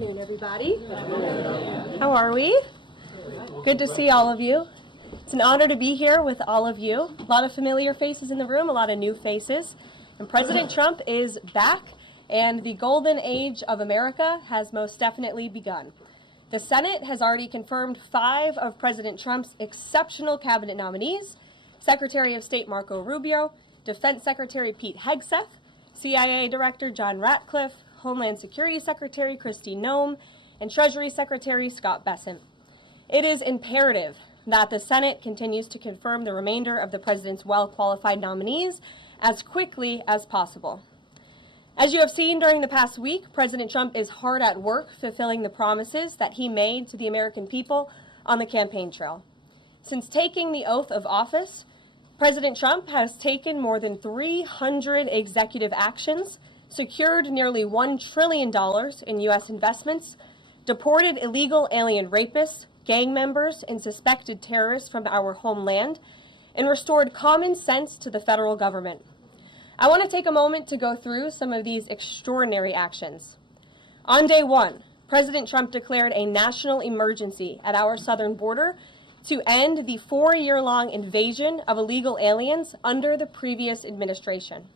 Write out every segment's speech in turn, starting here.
afternoon, everybody. How are we? Good to see all of you. It's an honor to be here with all of you. A lot of familiar faces in the room, a lot of new faces. And President Trump is back, and the golden age of America has most definitely begun. The Senate has already confirmed 5 of President Trump's exceptional cabinet nominees: Secretary of State Marco Rubio, Defense Secretary Pete Hegseth, CIA Director John Ratcliffe, Homeland Security Secretary Kristi Noem, and Treasury Secretary Scott Bessent. It is imperative that the Senate continues to confirm the remainder of the president's well-qualified nominees as quickly as possible. As you have seen during the past week, President Trump is hard at work fulfilling the promises that he made to the American people on the campaign trail. Since taking the oath of office, President Trump has taken more than 300 executive actions, secured nearly $1 trillion in U.S. investments, deported illegal alien rapists, gang members, and suspected terrorists from our homeland, and restored common sense to the federal government. I want to take a moment to go through some of these extraordinary actions. On day 1, President Trump declared a national emergency at our southern border to end the 4-year-long invasion of illegal aliens under the previous administration.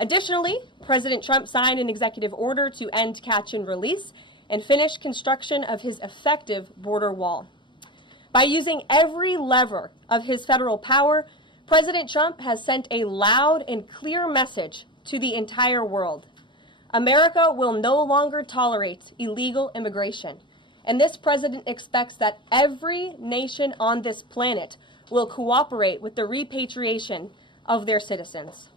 Additionally, President Trump signed an executive order to end catch and release and finish construction of his effective border wall. By using every lever of his federal power, President Trump has sent a loud and clear message to the entire world. America will no longer tolerate illegal immigration, and this president expects that every nation on this planet will cooperate with the repatriation of their citizens.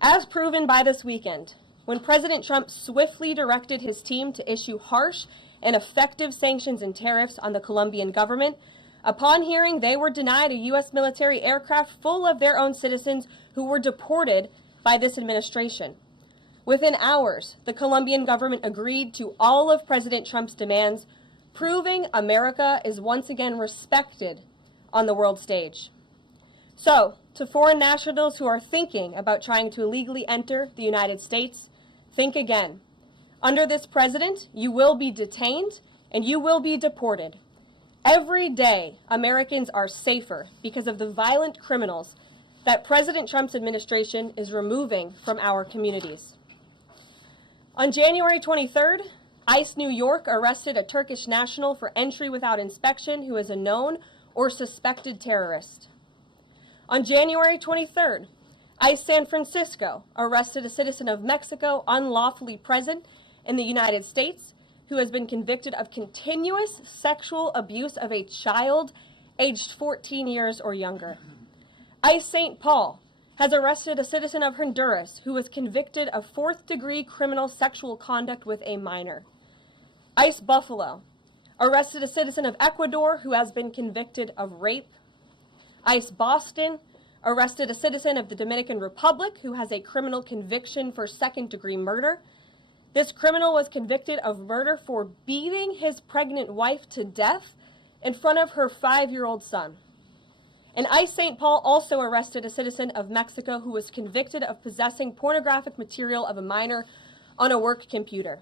As proven by this weekend, when President Trump swiftly directed his team to issue harsh and effective sanctions and tariffs on the Colombian government, upon hearing they were denied a U.S. military aircraft full of their own citizens who were deported by this administration. Within hours, the Colombian government agreed to all of President Trump's demands, proving America is once again respected on the world stage. So, to foreign nationals who are thinking about trying to illegally enter the United States, think again. Under this president, you will be detained and you will be deported. Every day, Americans are safer because of the violent criminals that President Trump's administration is removing from our communities. On January 23rd, ICE New York arrested a Turkish national for entry without inspection who is a known or suspected terrorist. On January 23rd, ICE San Francisco arrested a citizen of Mexico unlawfully present in the United States who has been convicted of continuous sexual abuse of a child aged 14 years or younger. ICE St. Paul has arrested a citizen of Honduras who was convicted of 4th-degree criminal sexual conduct with a minor. ICE Buffalo arrested a citizen of Ecuador who has been convicted of rape. ICE Boston arrested a citizen of the Dominican Republic who has a criminal conviction for 2nd-degree murder. This criminal was convicted of murder for beating his pregnant wife to death in front of her 5-year-old son. And ICE St. Paul also arrested a citizen of Mexico who was convicted of possessing pornographic material of a minor on a work computer.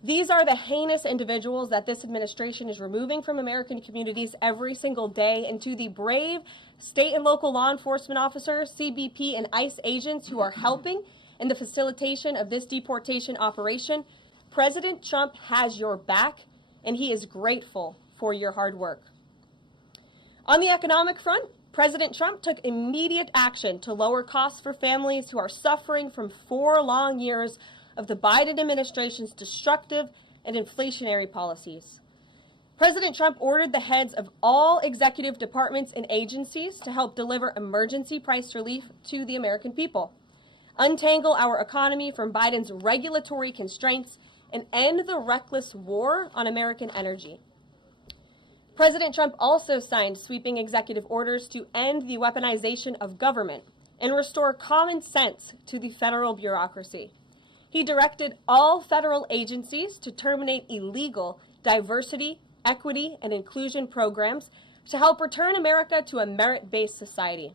These are the heinous individuals that this administration is removing from American communities every single day, and to the brave state and local law enforcement officers, CBP, and ICE agents who are helping in the facilitation of this deportation operation, President Trump has your back, and he is grateful for your hard work. On the economic front, President Trump took immediate action to lower costs for families who are suffering from 4 long years of the Biden administration's destructive and inflationary policies. President Trump ordered the heads of all executive departments and agencies to help deliver emergency price relief to the American people, untangle our economy from Biden's regulatory constraints, and end the reckless war on American energy. President Trump also signed sweeping executive orders to end the weaponization of government and restore common sense to the federal bureaucracy. He directed all federal agencies to terminate illegal diversity, equity, and inclusion programs to help return America to a merit-based society.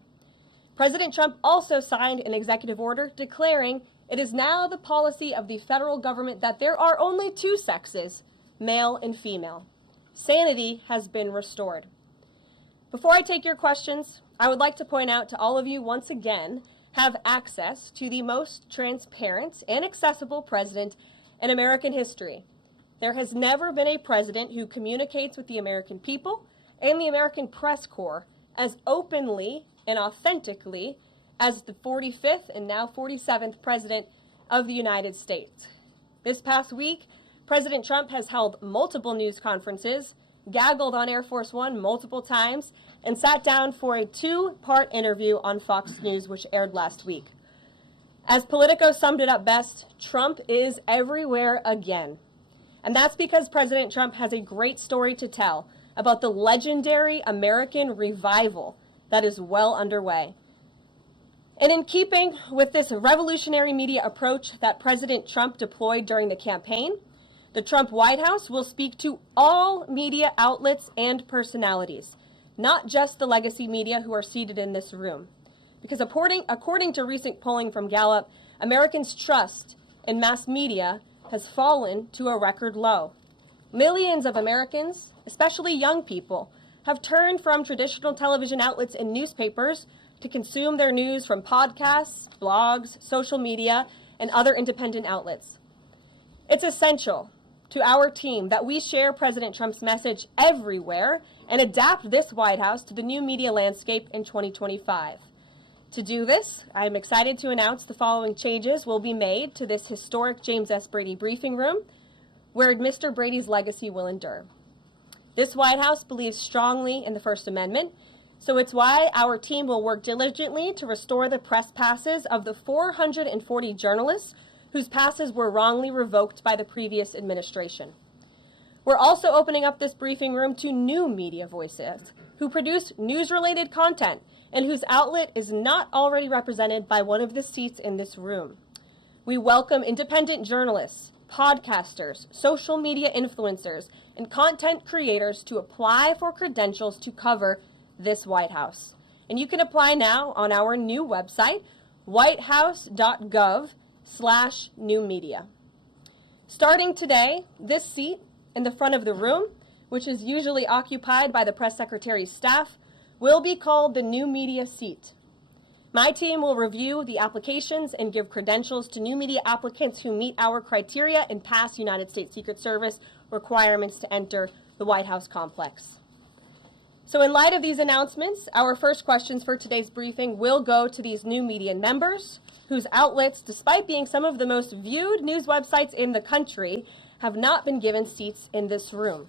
President Trump also signed an executive order declaring It is now the policy of the federal government that there are only two sexes, male and female. Sanity has been restored. Before I take your questions, I would like to point out to all of you once again have access to the most transparent and accessible president in American history. There has never been a president who communicates with the American people and the American press corps as openly and authentically as the 45th and now 47th President of the United States. This past week, President Trump has held multiple news conferences, gaggled on Air Force One multiple times, and sat down for a two-part interview on Fox News, which aired last week. As Politico summed it up best, Trump is everywhere again. And that's because President Trump has a great story to tell about the legendary American revival that is well underway. And in keeping with this revolutionary media approach that President Trump deployed during the campaign, the Trump White House will speak to all media outlets and personalities, not just the legacy media who are seated in this room. Because according to recent polling from Gallup, Americans' trust in mass media has fallen to a record low. Millions of Americans, especially young people, have turned from traditional television outlets and newspapers to consume their news from podcasts, blogs, social media, and other independent outlets. It's essential to our team that we share President Trump's message everywhere and adapt this White House to the new media landscape in 2025. To do this, I'm excited to announce the following changes will be made to this historic James S. Brady briefing room, where Mr. Brady's legacy will endure. This White House believes strongly in the First Amendment, so it's why our team will work diligently to restore the press passes of the 440 journalists whose passes were wrongly revoked by the previous administration. We're also opening up this briefing room to new media voices who produce news-related content and whose outlet is not already represented by one of the seats in this room. We welcome independent journalists, podcasters, social media influencers, and content creators to apply for credentials to cover this White House. And you can apply now on our new website, whitehouse.gov/newmedia. Starting today, this seat in the front of the room, which is usually occupied by the press secretary's staff, will be called the new media seat. My team will review the applications and give credentials to new media applicants who meet our criteria and pass United States Secret Service requirements to enter the White House complex. So in light of these announcements, our first questions for today's briefing will go to these new media members whose outlets, despite being some of the most viewed news websites in the country, have not been given seats in this room.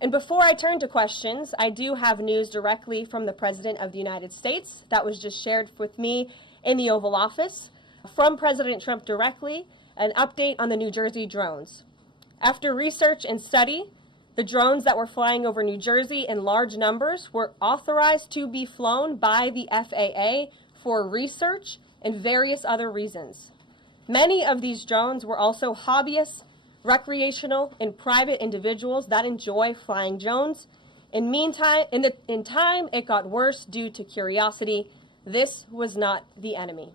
And before I turn to questions, I do have news directly from the President of the United States that was just shared with me in the Oval Office. From President Trump directly, an update on the New Jersey drones. After research and study, the drones that were flying over New Jersey in large numbers were authorized to be flown by the FAA for research and various other reasons. Many of these drones were also hobbyists, recreational, and private individuals that enjoy flying drones. In time, it got worse due to curiosity. This was not the enemy.